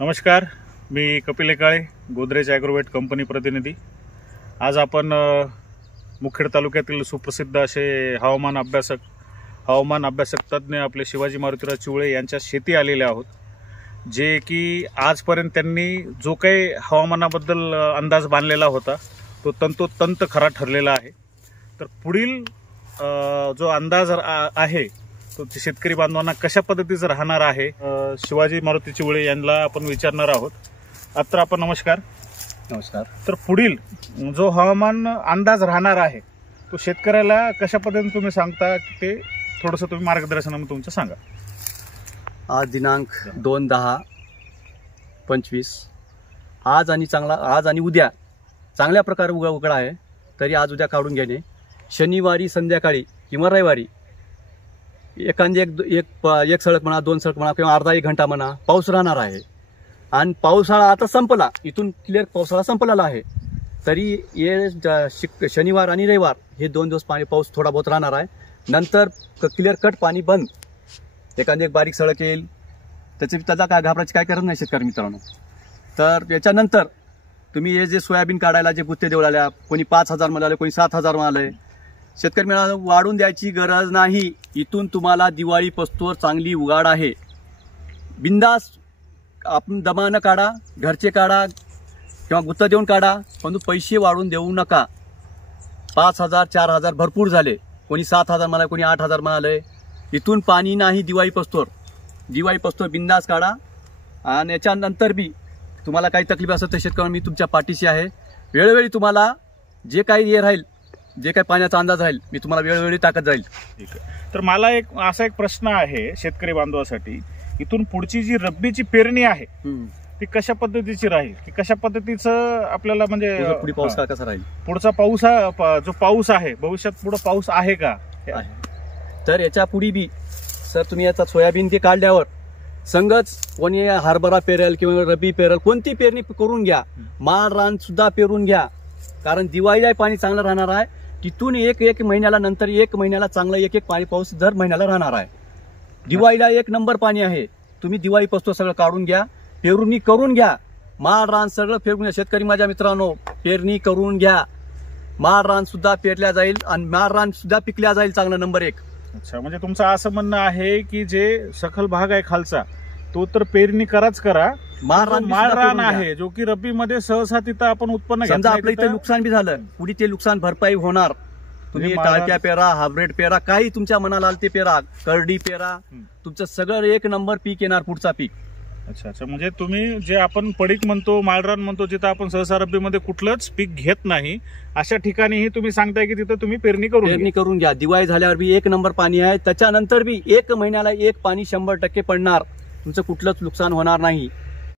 नमस्कार, मी Kapil एकाळे, Godrej Agrovet company प्रतिनिधी। आज आपण मुखेड तालुक्यातील सुप्रसिद्ध असे हवामान अभ्यासक तज्ज्ञ आपले शिवाजी मारुतीराव चिवळे यांच्या शेती आलेले आहोत, जे की आजपर्यंत त्यांनी जो काही हवामानाबद्दल अंदाज बांधलेला होता तो तंतोतंत खरा ठरलेला आहे। तर पुढील जो अंदाज आहे तो शेतकरी बांधवांना कशा पद्धतीचं राहणार आहे, शिवाजी मारुती चिवळे यांना आपण विचारणार आहोत। आता आपण नमस्कार। तर पुढील जो हवामान अंदाज राहणार आहे तो शेतकऱ्याला कशा पद्धतीने तुम्ही सांगता ते थोडंसं तुम्ही मार्गदर्शनामध्ये तुमचं सांगा। आज दिनांक 2/10/25 आज आणि उद्या चांगल्या प्रकारे उघडा आहे, तरी आज उद्या काढून घेणे। शनिवारी संध्याकाळी किंवा रविवारी एखादी एक सळक म्हणा, 2 सळक म्हणा किंवा अर्धा 1 घंटा म्हणा पाऊस राहणार आहे। आणि पावसाळा आता संपला, इथून क्लिअर पावसाळा संपलेला आहे, तरी हे शनिवार आणि रविवार हे 2 दिवस पाऊस थोडा बहुत राहणार आहे। नंतर क्लिअर कट पाणी बंद, एखादी एक बारीक सळक येईल, त्याचा काय घाबरायची काय करत नाही शेतकरी मित्रांनो। तर याच्यानंतर तुम्ही हे जे सोयाबीन काढायला जे गुत्ते देऊ लागल्या, कोणी 5,000 म्हणाले, कोणी 7,000 म्हणाले, शेतकरी मित्रांनो वाढून द्यायची गरज नाही। इथून तुम्हाला दिवाळी पस्तोर चांगली उघाड आहे, बिंदास आपण दमानं काढा, घरचे काढा किंवा गुत्ता देऊन काढा, पण पैसे वाढून देऊ नका। 5,000 4,000 भरपूर झाले, कोणी 7,000 म्हणाले, कोणी 8,000 म्हणाले। इथून पाणी नाही दिवाळी पस्तोर बिंदास काढा। आणि याच्यानंतर बी तुम्हाला काही तकलीफ असेल तर शेतकरी मी तुमच्या पाठीशी आहे। वेळोवेळी तुम्हाला जे काही हे राहील, जे काही पाण्याचा अंदाज राहील, मी तुम्हाला वेळोवेळी टाकत जाईल। ठीक आहे। तर मला असा एक प्रश्न आहे शेतकरी बांधवासाठी, इथून पुढची जी रब्बीची पेरणी आहे ती कशा पद्धतीची राहील, की कशा पद्धतीचं आपल्याला म्हणजे पुढे पाऊस कसा राहील, पुढचा पाऊस जो पाऊस आहे भविष्यात पुढे पाऊस आहे का? तर याच्या पुढे बी सर तुम्ही याचा सोयाबीन ते काढल्यावर संगच कोणी हरभरा पेरेल किंवा रब्बी पेरेल, कोणती पेरणी करून घ्या, माळ रान सुद्धा पेरून घ्या, कारण दिवाळीला पाणी चांगलं राहणार आहे। तिथून एक महिन्याला नंतर 1 महिन्याला चांगलं एक पाणी पाऊस दर महिन्याला राहणार आहे। दिवाळीला 1 नंबर पाणी आहे, तुम्ही दिवाळी पस्तो सगळं काढून घ्या, पेरणी करून घ्या, माळ रान सगळं पेरून घ्या। शेतकरी माझ्या मित्रांनो पेरणी करून घ्या, माळ रान सुद्धा पेरल्या जाईल आणि माळ रान सुद्धा पिकल्या जाईल चांगलं नंबर 1। अच्छा, म्हणजे तुमचं असं म्हणणं आहे की जे सखल भाग आहे खालचा तो तर पेरणी करा, माळ रान आहे जो की रब्बी मध्ये सहसा तिथं आपण उत्पन्न समजा आपलं इथे नुकसान बी झालं, पुढे ते नुकसान भरपाई होणार। तुम्ही टाळक्या पेरा, हायब्रिड पेरा, काही तुमच्या मनाला आलं ते पेरा, करडी पेरा, तुमचं सगळं 1 नंबर पीक येणार पुढचा पीक। अच्छा, म्हणजे तुम्ही जे आपण पडीक म्हणतो, माळरान म्हणतो, जिथं आपण सहसा रब्बीमध्ये कुठलंच पीक घेत नाही, अशा ठिकाणीही तुम्ही सांगताय की तिथं तुम्ही पेरणी करून घ्या। दिवाळी झाल्यावर बी 1 नंबर पाणी आहे, त्याच्यानंतर बी 1 महिन्याला 1 पाणी 100% पडणार, तुमचं कुठलंच नुकसान होणार नाही।